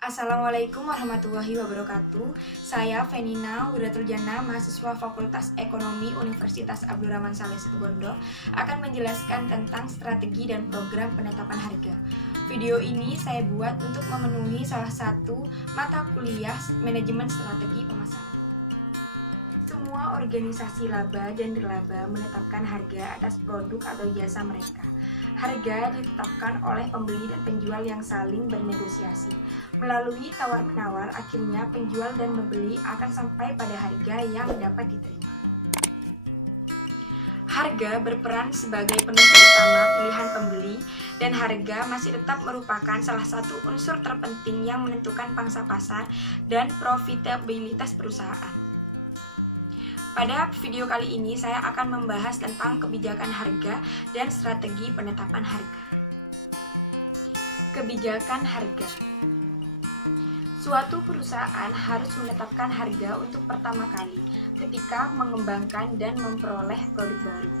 Assalamualaikum warahmatullahi wabarakatuh. Saya Fenina Wiratuljanna, mahasiswa Fakultas Ekonomi Universitas Abdurrahman Saleh Situbondo, akan menjelaskan tentang strategi dan program penetapan harga. Video ini saya buat untuk memenuhi salah satu mata kuliah manajemen strategi pemasaran. Semua organisasi laba dan nirlaba menetapkan harga atas produk atau jasa mereka. Harga ditetapkan oleh pembeli dan penjual yang saling bernegosiasi. Melalui tawar-menawar, akhirnya penjual dan pembeli akan sampai pada harga yang dapat diterima. Harga berperan sebagai penentu utama pilihan pembeli, dan harga masih tetap merupakan salah satu unsur terpenting yang menentukan pangsa pasar dan profitabilitas perusahaan. Pada video kali ini saya akan membahas tentang kebijakan harga dan strategi penetapan harga. Kebijakan harga. Suatu perusahaan harus menetapkan harga untuk pertama kali ketika mengembangkan dan memperoleh produk baru,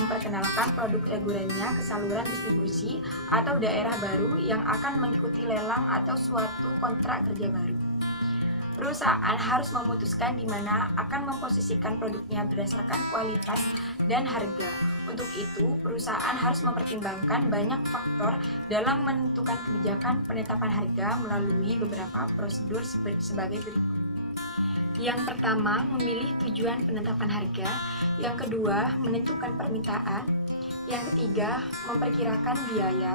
memperkenalkan produk regulernya ke saluran distribusi atau daerah baru yang akan mengikuti lelang atau suatu kontrak kerja baru. Perusahaan harus memutuskan di mana akan memposisikan produknya berdasarkan kualitas dan harga. Untuk itu, perusahaan harus mempertimbangkan banyak faktor dalam menentukan kebijakan penetapan harga melalui beberapa prosedur sebagai berikut. Yang pertama, memilih tujuan penetapan harga. Yang kedua, menentukan permintaan. Yang ketiga, memperkirakan biaya.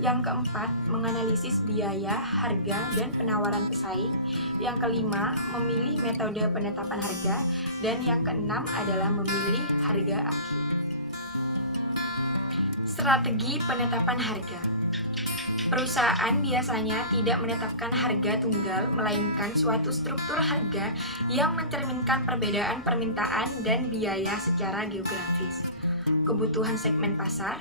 Yang keempat, menganalisis biaya, harga, dan penawaran pesaing. Yang kelima, memilih metode penetapan harga. Dan yang keenam adalah memilih harga akhir. Strategi penetapan harga. Perusahaan biasanya tidak menetapkan harga tunggal, melainkan suatu struktur harga yang mencerminkan perbedaan permintaan dan biaya secara geografis, kebutuhan segmen pasar,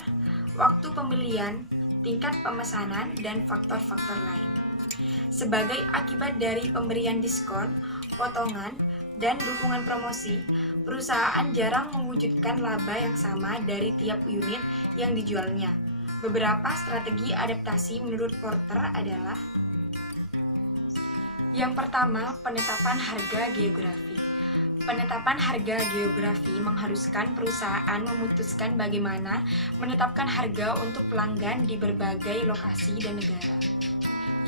waktu pembelian, tingkat pemesanan, dan faktor-faktor lain. Sebagai akibat dari pemberian diskon, potongan, dan dukungan promosi, perusahaan jarang mewujudkan laba yang sama dari tiap unit yang dijualnya. Beberapa strategi adaptasi menurut Porter adalah: yang pertama, penetapan harga geografi. Penetapan harga geografi mengharuskan perusahaan memutuskan bagaimana menetapkan harga untuk pelanggan di berbagai lokasi dan negara.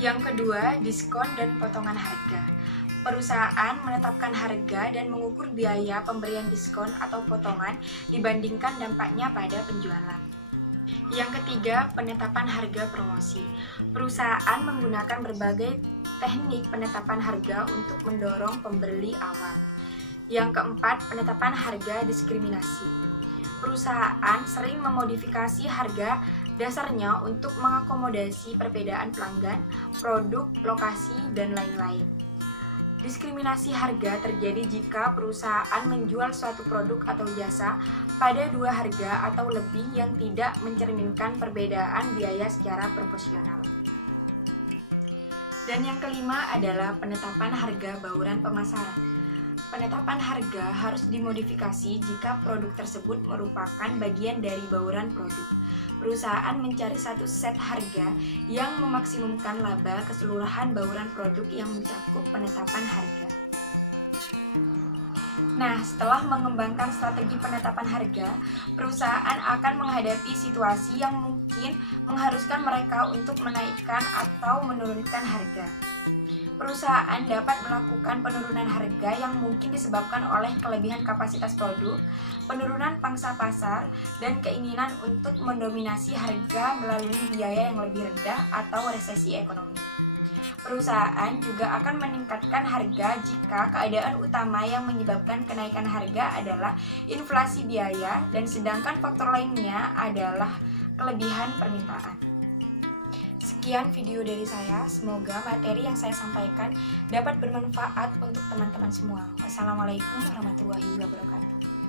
Yang kedua, diskon dan potongan harga. Perusahaan menetapkan harga dan mengukur biaya pemberian diskon atau potongan dibandingkan dampaknya pada penjualan. Yang ketiga, penetapan harga promosi. Perusahaan menggunakan berbagai teknik penetapan harga untuk mendorong pembeli awal. Yang keempat, penetapan harga diskriminasi. Perusahaan sering memodifikasi harga dasarnya untuk mengakomodasi perbedaan pelanggan, produk, lokasi, dan lain-lain. Diskriminasi harga terjadi jika perusahaan menjual suatu produk atau jasa pada dua harga atau lebih yang tidak mencerminkan perbedaan biaya secara proporsional. Dan yang kelima adalah penetapan harga bauran pemasaran. Penetapan harga harus dimodifikasi jika produk tersebut merupakan bagian dari bauran produk. Perusahaan mencari satu set harga yang memaksimumkan laba keseluruhan bauran produk yang mencakup penetapan harga. Nah, setelah mengembangkan strategi penetapan harga, perusahaan akan menghadapi situasi yang mungkin mengharuskan mereka untuk menaikkan atau menurunkan harga. Perusahaan dapat melakukan penurunan harga yang mungkin disebabkan oleh kelebihan kapasitas produk, penurunan pangsa pasar, dan keinginan untuk mendominasi harga melalui biaya yang lebih rendah atau resesi ekonomi. Perusahaan juga akan meningkatkan harga jika keadaan utama yang menyebabkan kenaikan harga adalah inflasi biaya, dan sedangkan faktor lainnya adalah kelebihan permintaan. Sekian video dari saya, semoga materi yang saya sampaikan dapat bermanfaat untuk teman-teman semua. Wassalamualaikum warahmatullahi wabarakatuh.